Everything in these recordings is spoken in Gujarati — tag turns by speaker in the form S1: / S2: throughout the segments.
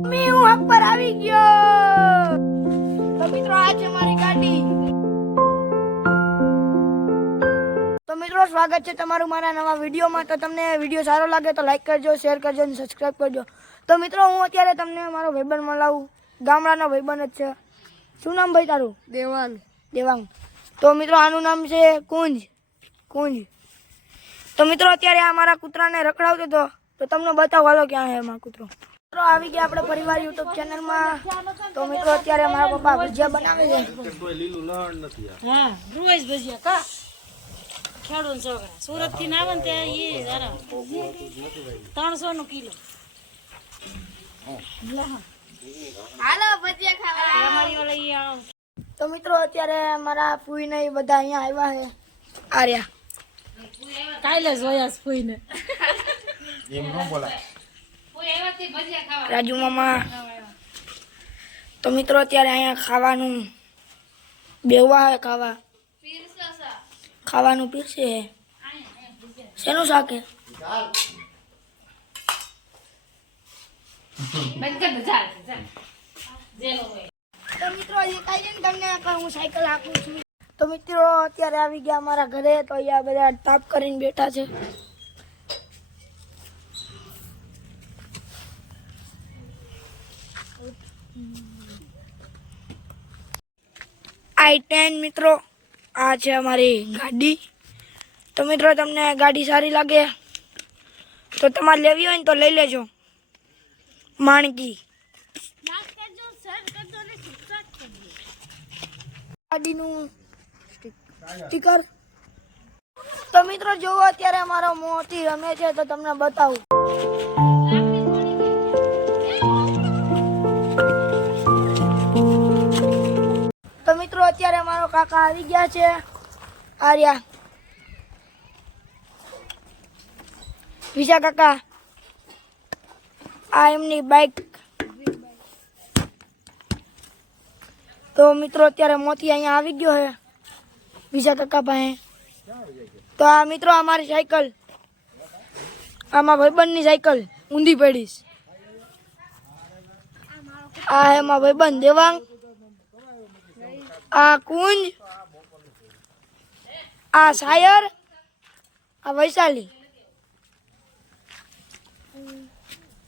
S1: મમ્મી હું હક પર આવી ગયો. તો મિત્રો આ છે મારી ગાડી. તો મિત્રો સ્વાગત છે તમારું મારા નવા વિડીયોમાં. તો તમને વીડિયો સારો લાગે તો લાઈક કરજો શેર કરજો અને સબસ્ક્રાઈબ કરજો. તો મિત્રો હું અત્યારે તમને મારો ભાઈબંધ મળાવું. ગામડાનો ભાઈબંધ જ છે. શું નામ ભાઈ તારું?
S2: દેવાન
S1: દેવાંગ. તો મિત્રો આનું નામ છે કુંજ. કુંજ. તો મિત્રો અત્યારે આ મારા કૂતરાને રખડાવતો હતો. તો તમને બતાવો હાલો ક્યાં છે મારો કૂતરો? મિત્રો આવી ગયા આપણે પરિવાર યુટ્યુબ ચેનલમાં. તો મિત્રો અત્યારે મારા પપ્પા ભજીયા બનાવે છે.
S2: હા રોજ ભજીયા કા? ખેડૂત છોકરા સુરતથી ના આવે ત્યાં એ જરા ત્રણસો નું કિલો.
S1: હાલો ભજીયા ખાવા.
S2: અમારી ઓલા આવ.
S1: તો મિત્રો અત્યારે મારા ફૂઈ ને બધા અહીંયા આવ્યા છે. આર્યા.
S2: કાલે જોયા છે ફોઈને.
S1: રાજુ મામા. તો મિત્રો અત્યારે અહીંયા ખાવાનું બેવા હે ખાવા. ખાવાનું પીરશે શેનું શાક તો મિત્રો તમને હું સાયકલ આપું છું. તો મિત્રો અત્યારે આવી ગયા અમારા ઘરે તો અહીંયા બધા તાપ કરીને બેઠા છે. આઈ ટેન મિત્રો આ છે અમારી ગાડી. તો મિત્રો તમને ગાડી સારી લાગે તો તમારે લેવી હોય ને તો લઈ લેજો. માણકી ગાડીનું સ્ટીકર તો મિત્રો જોવો અત્યારે અમારો મોતી રમે છે તો તમને બતાવું. અત્યારે મારો કાકા આવી ગયા છે. આર્યા. વિશા કાકા. આ એમની બાઇક તો મિત્રો અત્યારે મોતી અહીંયા આવી ગયો છે. વિશા કાકા પાસે. તો આ મિત્રો અમારી સાયકલ. આમાં ભાઈબંધની સાયકલ ઊંધી પડીશ આ એમાં ભાઈબંધ દેવાંગ. આ કુંજ આ શાયર આ વૈશાલી.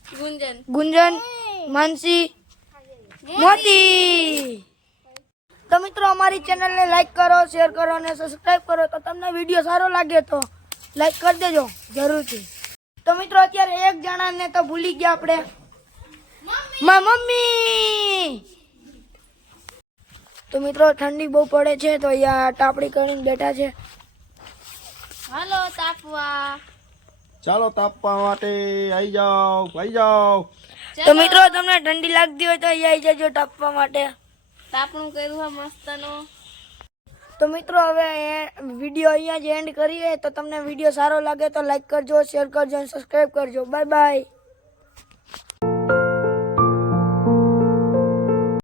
S2: ગુંજન.
S1: ગુંજન માનસી મોતી. તો મિત્રો અમારી ચેનલને લાઈક કરો શેર કરો અને સબસ્ક્રાઈબ કરો તો તમને વીડિયો સારો લાગે તો લાઈક કરી દેજો જરૂરથી. તો મિત્રો અત્યારે એક જણાને તો ભૂલી ગયા આપણે. મા મમ્મી. તો મિત્રો ઠંડી બહુ પડે છે તો અહીંયા ટાપડી કરીને બેઠા છે.
S2: હાલો તાપવા.
S3: ચાલો તાપવા માટે આવી જાઓ આવી જાઓ.
S1: તો મિત્રો તમને ઠંડી લાગતી હોય તો અહીંયા આવી જજો ટાપવા માટે.
S2: તાપણું કર્યું હા મસ્તનું.
S1: તો મિત્રો હવે વીડિયો અહીંયા જ એન્ડ કરીએ. તો તમને વીડિયો સારો લાગે તો લાઈક કરજો શેર કરજો અને સબસ્ક્રાઈબ કરજો. Bye bye